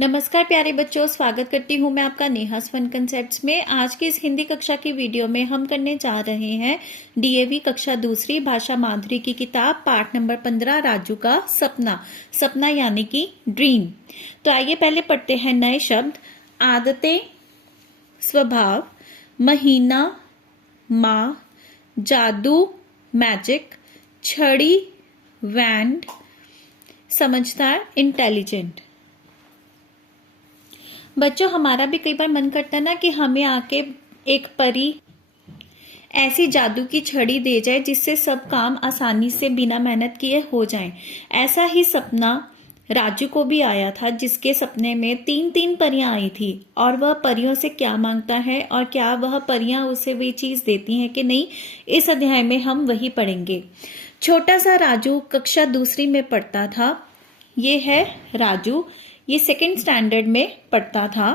नमस्कार प्यारे बच्चों, स्वागत करती हूँ मैं आपका नेहास फन कंसेप्ट्स में। आज की इस हिंदी कक्षा की वीडियो में हम करने जा रहे हैं डीएवी कक्षा दूसरी भाषा माधुरी की किताब पाठ नंबर 15 राजू का सपना। सपना यानी कि ड्रीम। तो आइए पहले पढ़ते हैं नए शब्द। आदतें, स्वभाव, महीना, माँ, जादू मैजिक, छड़ी वैंड, समझदार इंटेलिजेंट। बच्चों, हमारा भी कई बार मन करता है ना कि हमें आके एक परी ऐसी जादू की छड़ी दे जाए जिससे सब काम आसानी से बिना मेहनत किए हो जाएं। ऐसा ही सपना राजू को भी आया था, जिसके सपने में तीन तीन परियां आई थी और वह परियों से क्या मांगता है और क्या वह परियां उसे वे चीज देती हैं कि नहीं, इस अध्याय में हम वही पढ़ेंगे। छोटा सा राजू कक्षा दूसरी में पढ़ता था। ये है राजू, ये सेकंड स्टैंडर्ड में पढ़ता था।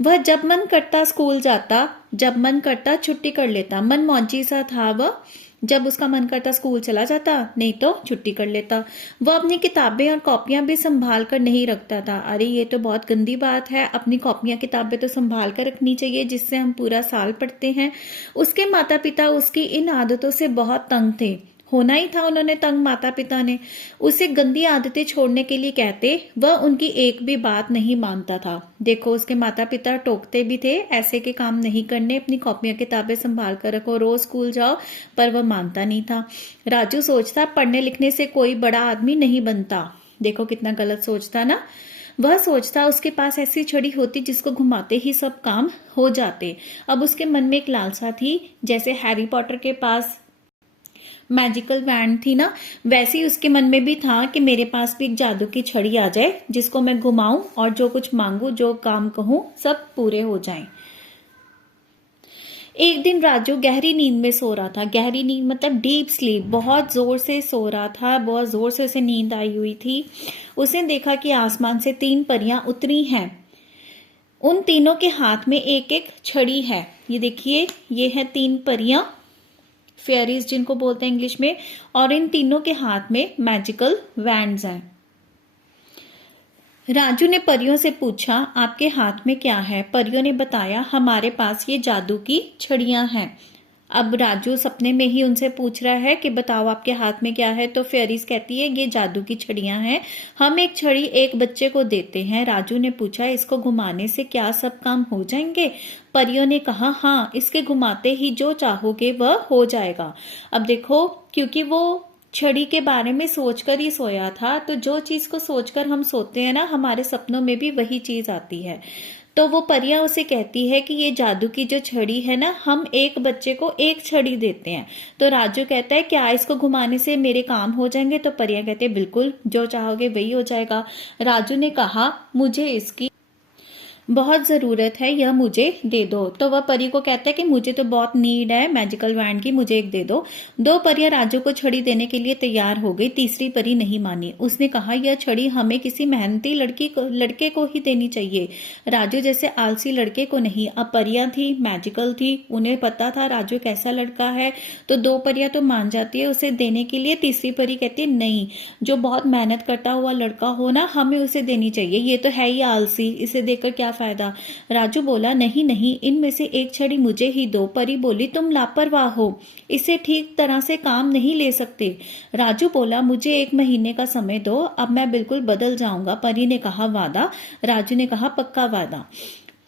वह जब मन करता स्कूल जाता, जब मन करता छुट्टी कर लेता। मन मौजी सा था वह। जब उसका मन करता स्कूल चला जाता, नहीं तो छुट्टी कर लेता। वह अपनी किताबें और कॉपियां भी संभाल कर नहीं रखता था। अरे ये तो बहुत गंदी बात है, अपनी कॉपियां किताबें तो संभाल कर रखनी चाहिए जिससे हम पूरा साल पढ़ते हैं। उसके माता पिता उसकी इन आदतों से बहुत तंग थे। होना ही था उन्होंने तंग, माता पिता ने उसे गंदी आदतें छोड़ने के लिए कहते, वह उनकी एक भी बात नहीं मानता था। देखो, उसके माता पिता टोकते भी थे, ऐसे के काम नहीं करने, अपनी कॉपियां किताबें संभाल कर रखो, रोज स्कूल जाओ, पर वह मानता नहीं था। राजू सोचता पढ़ने लिखने से कोई बड़ा आदमी नहीं बनता। देखो कितना गलत सोचता ना। वह सोचता उसके पास ऐसी छड़ी होती जिसको घुमाते ही सब काम हो जाते। अब उसके मन में एक लालसा थी, जैसे हैरी पॉटर के पास मैजिकल वैंड थी ना, वैसे ही उसके मन में भी था कि मेरे पास भी एक जादू की छड़ी आ जाए जिसको मैं घुमाऊं और जो कुछ मांगू, जो काम कहूं, सब पूरे हो जाएं। एक दिन राजू गहरी नींद में सो रहा था। गहरी नींद मतलब डीप स्लीप। बहुत जोर से सो रहा था, बहुत जोर से उसे नींद आई हुई थी। उसने देखा कि आसमान से तीन परियां उतरी हैं। उन तीनों के हाथ में एक एक छड़ी है। ये देखिए, ये है तीन परियां, फेयरीज जिनको बोलते हैं इंग्लिश में, और इन तीनों के हाथ में मैजिकल वैंड्स हैं। राजू ने परियों से पूछा, आपके हाथ में क्या है? परियों ने बताया, हमारे पास ये जादू की छड़ियां हैं। अब राजू सपने में ही उनसे पूछ रहा है कि बताओ आपके हाथ में क्या है। तो फेयरीज कहती है ये जादू की छड़ियां हैं, हम एक छड़ी एक बच्चे को देते हैं। राजू ने पूछा, इसको घुमाने से क्या सब काम हो जाएंगे? परियों ने कहा, हाँ, इसके घुमाते ही जो चाहोगे वह हो जाएगा। अब देखो, क्योंकि वो छड़ी के बारे में सोचकर ही सोया था, तो जो चीज को सोचकर हम सोते हैं ना, हमारे सपनों में भी वही चीज आती है। तो वो परियां उसे कहती है कि ये जादू की जो छड़ी है ना, हम एक बच्चे को एक छड़ी देते हैं। तो राजू कहता है, क्या इसको घुमाने से मेरे काम हो जाएंगे? तो परियां कहती है, बिल्कुल, जो चाहोगे वही हो जाएगा। राजू ने कहा, मुझे इसकी बहुत जरूरत है, यह मुझे दे दो। तो वह परी को कहता है कि मुझे तो बहुत नीड है मैजिकल वैंड की, मुझे एक दे दो। दो परियां राजू को छड़ी देने के लिए तैयार हो गई। तीसरी परी नहीं मानी। उसने कहा, यह छड़ी हमें किसी मेहनती लड़के को ही देनी चाहिए, राजू जैसे आलसी लड़के को नहीं। अब परियां थी, मैजिकल थी, उन्हें पता था राजू कैसा लड़का है, तो दो परियां तो मान जाती है उसे देने के लिए। तीसरी परी कहती है, नहीं, जो बहुत मेहनत करता हुआ लड़का हो ना, हमें उसे देनी चाहिए, ये तो है ही आलसी, इसे देकर क्या फायदा। राजू बोला, नहीं नहीं, इनमें से एक छड़ी मुझे ही दो। परी बोली, तुम लापरवाह हो, इसे ठीक तरह से काम नहीं ले सकते। राजू बोला, मुझे एक महीने का समय दो, अब मैं बिल्कुल बदल जाऊंगा। परी ने कहा, वादा? राजू ने कहा, पक्का वादा।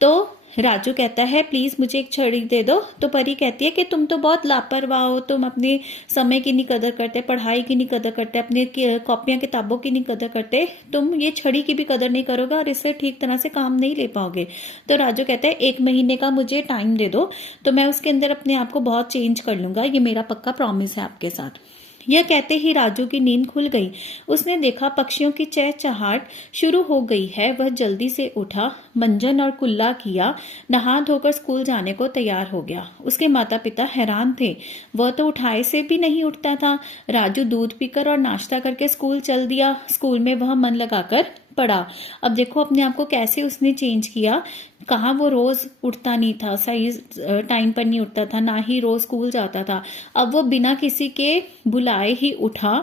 तो राजू कहता है, प्लीज मुझे एक छड़ी दे दो। तो परी कहती है कि तुम तो बहुत लापरवाह हो, तुम अपने समय की नहीं कदर करते, पढ़ाई की नहीं कदर करते, अपनी कॉपियां किताबों की नहीं कदर करते, तुम ये छड़ी की भी कदर नहीं करोगे और इससे ठीक तरह से काम नहीं ले पाओगे। तो राजू कहता है, एक महीने का मुझे टाइम दे दो, तो मैं उसके अंदर अपने आप को बहुत चेंज कर लूंगा, ये मेरा पक्का प्रॉमिस है आपके साथ। यह कहते ही राजू की नींद खुल गई। उसने देखा पक्षियों की चहचहाट शुरू हो गई है। वह जल्दी से उठा, मंजन और कुल्ला किया, नहा धोकर स्कूल जाने को तैयार हो गया। उसके माता पिता हैरान थे, वह तो उठाए से भी नहीं उठता था। राजू दूध पीकर और नाश्ता करके स्कूल चल दिया। स्कूल में वह मन लगाकर पड़ा। अब देखो अपने आप को कैसे उसने चेंज किया। कहाँ वो रोज उठता नहीं था, सही टाइम पर नहीं उठता था, ना ही रोज स्कूल जाता था। अब वो बिना किसी के बुलाए ही उठा,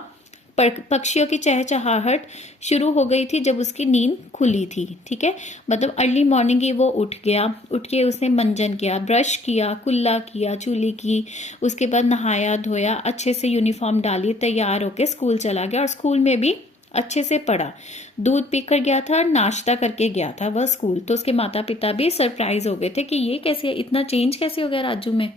पक्षियों की चहचहाहट शुरू हो गई थी जब उसकी नींद खुली थी। ठीक है, मतलब अर्ली मॉर्निंग ही वो उठ गया, उठ के उसने मंजन किया, ब्रश किया, कुल्ला किया, चूली की, उसके बाद नहाया धोया, अच्छे से यूनिफॉर्म डाली, तैयार होके स्कूल चला गया और स्कूल में भी अच्छे से पढ़ा। दूध पीकर गया था और नाश्ता करके गया था वह स्कूल। तो उसके माता पिता भी सरप्राइज हो गए थे कि ये कैसे, इतना चेंज कैसे हो गया राजू में।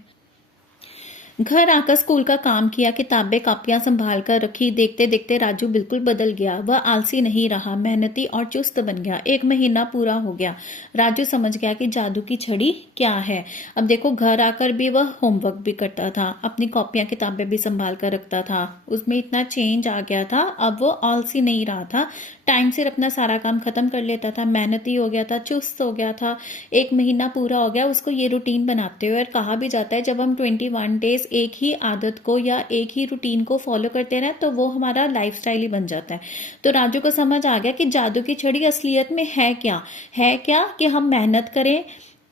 घर आकर स्कूल का काम किया, किताबें कापियां संभाल कर रखी। देखते देखते राजू बिल्कुल बदल गया। वह आलसी नहीं रहा, मेहनती और चुस्त बन गया। 1 महीना पूरा हो गया। राजू समझ गया कि जादू की छड़ी क्या है। अब देखो, घर आकर भी वह होमवर्क भी करता था, अपनी कॉपियां किताबें भी संभाल कर रखता था। उसमें इतना चेंज आ गया था। अब वो आलसी नहीं रहा था, टाइम से अपना सारा काम खत्म कर लेता था, मेहनती हो गया था, चुस्त हो गया था। 1 महीना पूरा हो गया उसको ये रूटीन बनाते हुए। और कहा भी जाता है जब हम 21 डेज एक ही आदत को या एक ही रूटीन को फॉलो करते रहे तो वो हमारा लाइफस्टाइल ही बन जाता है। तो राजू को समझ आ गया कि जादू की छड़ी असलियत में है क्या कि हम मेहनत करें,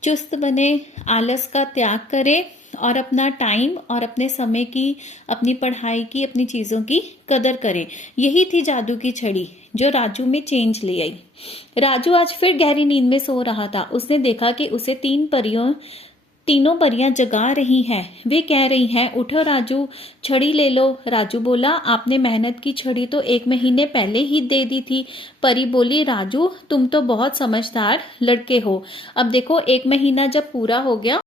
चुस्त बने, आलस का त्याग करें और अपना टाइम और अपने समय की, अपनी पढ़ाई की, अपनी चीजों की कदर करें। यही थी जादू की छड़ी जो राजू में चेंज ले आई। राजू आज फिर गहरी नींद में सो रहा था। उसने देखा कि उसे तीनों परियां जगा रही हैं। वे कह रही हैं, उठो राजू, छड़ी ले लो। राजू बोला, आपने मेहनत की छड़ी तो 1 महीने पहले ही दे दी थी। परी बोली, राजू तुम तो बहुत समझदार लड़के हो। अब देखो, 1 महीना जब पूरा हो गया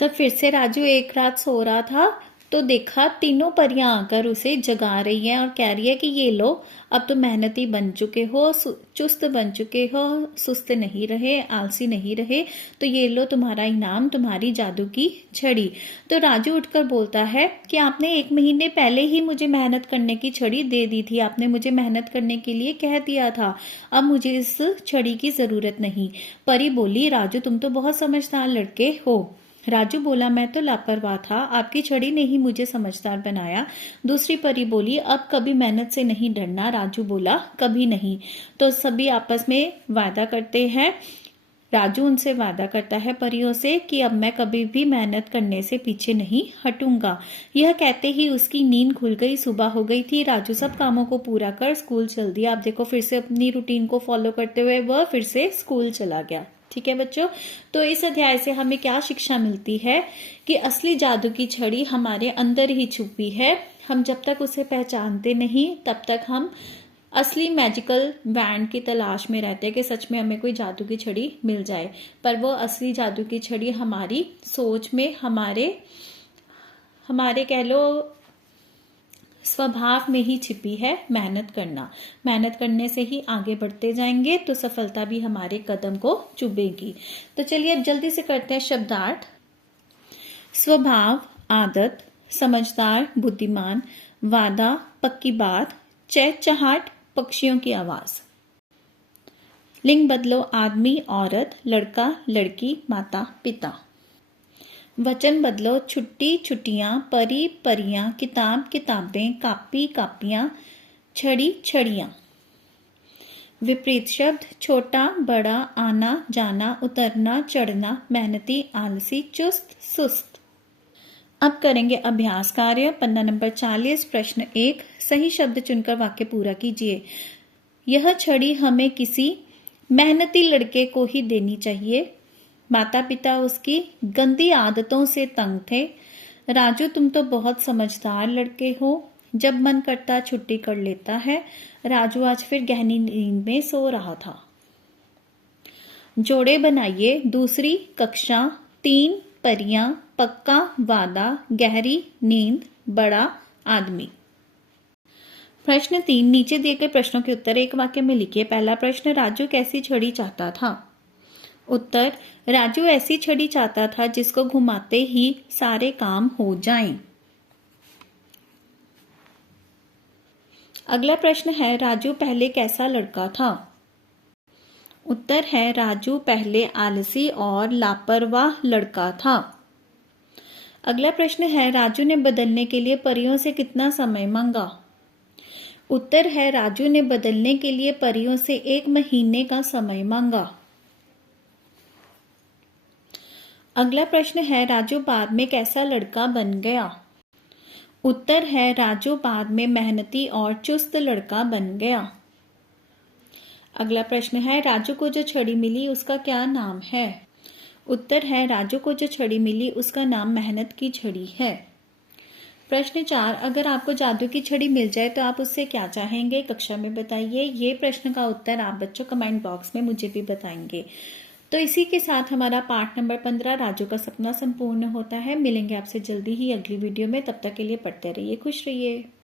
तब फिर से राजू एक रात सो रहा था तो देखा तीनों परियां आकर उसे जगा रही हैं और कह रही है कि ये लो, अब तो मेहनती बन चुके हो, चुस्त बन चुके हो, सुस्त नहीं रहे, आलसी नहीं रहे, तो ये लो तुम्हारा इनाम, तुम्हारी जादू की छड़ी। तो राजू उठकर बोलता है कि आपने 1 महीने पहले ही मुझे मेहनत करने की छड़ी दे दी थी, आपने मुझे मेहनत करने के लिए कह दिया था, अब मुझे इस छड़ी की जरूरत नहीं। परी बोली, राजू तुम तो बहुत समझदार लड़के हो। राजू बोला, मैं तो लापरवाह था, आपकी छड़ी ने ही मुझे समझदार बनाया। दूसरी परी बोली, अब कभी मेहनत से नहीं डरना। राजू बोला, कभी नहीं। तो सभी आपस में वादा करते हैं। राजू उनसे वादा करता है परियों से कि अब मैं कभी भी मेहनत करने से पीछे नहीं हटूंगा। यह कहते ही उसकी नींद खुल गई। सुबह हो गई थी। राजू सब कामों को पूरा कर स्कूल चल दिया। अब देखो, फिर से अपनी रूटीन को फॉलो करते हुए वह फिर से स्कूल चला गया। ठीक है बच्चों, तो इस अध्याय से हमें क्या शिक्षा मिलती है कि असली जादू की छड़ी हमारे अंदर ही छुपी है। हम जब तक उसे पहचानते नहीं तब तक हम असली मैजिकल बैंड की तलाश में रहते हैं कि सच में हमें कोई जादू की छड़ी मिल जाए। पर वो असली जादू की छड़ी हमारी सोच में, हमारे कह लो स्वभाव में ही छिपी है। मेहनत करने से ही आगे बढ़ते जाएंगे तो सफलता भी हमारे कदम को चुभेगी। तो चलिए अब जल्दी से करते हैं शब्दार्थ। स्वभाव, आदत, समझदार, बुद्धिमान, वादा, पक्की बात, चहचहाट, पक्षियों की आवाज। लिंग बदलो, आदमी, औरत, लड़का, लड़की, माता, पिता। वचन बदलो, छुट्टी, छुट्टियां, परी, परियां, किताब, किताबें, कापी, कापियां, छड़ी, छड़ियां। विपरीत शब्द, छोटा, बड़ा, आना, जाना, उतरना, चढ़ना, मेहनती, आलसी, चुस्त, सुस्त। अब करेंगे अभ्यास कार्य। पन्ना नंबर 40, प्रश्न 1, सही शब्द चुनकर वाक्य पूरा कीजिए। यह छड़ी हमें किसी मेहनती लड़के को ही देनी चाहिए। माता पिता उसकी गंदी आदतों से तंग थे। राजू तुम तो बहुत समझदार लड़के हो, जब मन करता छुट्टी कर लेता है। राजू आज फिर गहरी नींद में सो रहा था। जोड़े बनाइए। दूसरी कक्षा, 3 परियां, पक्का वादा, गहरी नींद, बड़ा आदमी। प्रश्न 3, नीचे दिए गए प्रश्नों के उत्तर एक वाक्य में लिखिए। पहला प्रश्न, राजू कैसी छड़ी चाहता था? उत्तर, राजू ऐसी छड़ी चाहता था जिसको घुमाते ही सारे काम हो जाएं। अगला प्रश्न है, राजू पहले कैसा लड़का था? उत्तर है, राजू पहले आलसी और लापरवाह लड़का था। अगला प्रश्न है, राजू ने बदलने के लिए परियों से कितना समय मांगा? उत्तर है, राजू ने बदलने के लिए परियों से 1 महीने का समय मांगा। अगला प्रश्न है, राजू बाद में कैसा लड़का बन गया? उत्तर है राजू बाद में मेहनती और चुस्त लड़का बन गया। अगला प्रश्न है राजू को जो छड़ी मिली उसका क्या नाम है? उत्तर है राजू को जो छड़ी मिली उसका नाम मेहनत की छड़ी है। प्रश्न 4, अगर आपको जादू की छड़ी मिल जाए तो आप उससे क्या चाहेंगे? कक्षा में बताइए। ये प्रश्न का उत्तर आप बच्चों कमेंट बॉक्स में मुझे भी बताएंगे। तो इसी के साथ हमारा पाठ नंबर 15 राजू का सपना संपूर्ण होता है। मिलेंगे आपसे जल्दी ही अगली वीडियो में। तब तक के लिए पढ़ते रहिए, खुश रहिए।